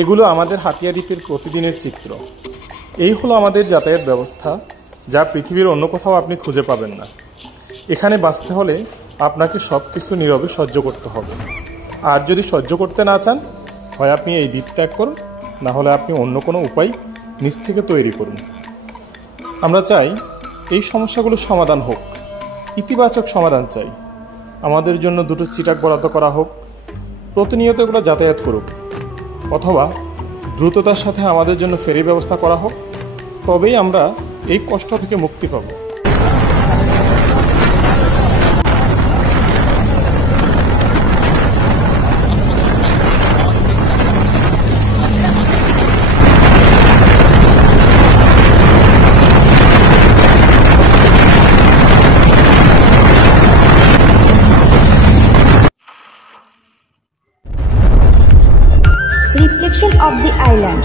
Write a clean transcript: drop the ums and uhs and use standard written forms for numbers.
এগুলো আমাদের হাতিয়া দ্বীপের প্রতিদিনের চিত্র। এই হলো আমাদের যাতায়াত ব্যবস্থা, যা পৃথিবীর অন্য কোথাও আপনি খুঁজে পাবেন না। এখানে বাঁচতে হলে আপনাকে সব কিছু নীরবে সহ্য করতে হবে। আর যদি সহ্য করতে না চান, হয় আপনি এই দ্বীপ ত্যাগ করুন, না হলে আপনি অন্য কোনো উপায় নিজ থেকে তৈরি করুন। আমরা চাই এই সমস্যাগুলোর সমাধান হোক, ইতিবাচক সমাধান চাই। আমাদের জন্য 2টো চিটাক বরাদ্দ করা হোক, প্রতিনিয়ত এগুলো যাতায়াত করুক, অথবা দ্রুততার সাথে আমাদের জন্য ফেরি ব্যবস্থা করা হোক। তবেই আমরা এই কষ্ট থেকে মুক্তি পাব। Reflection of the island.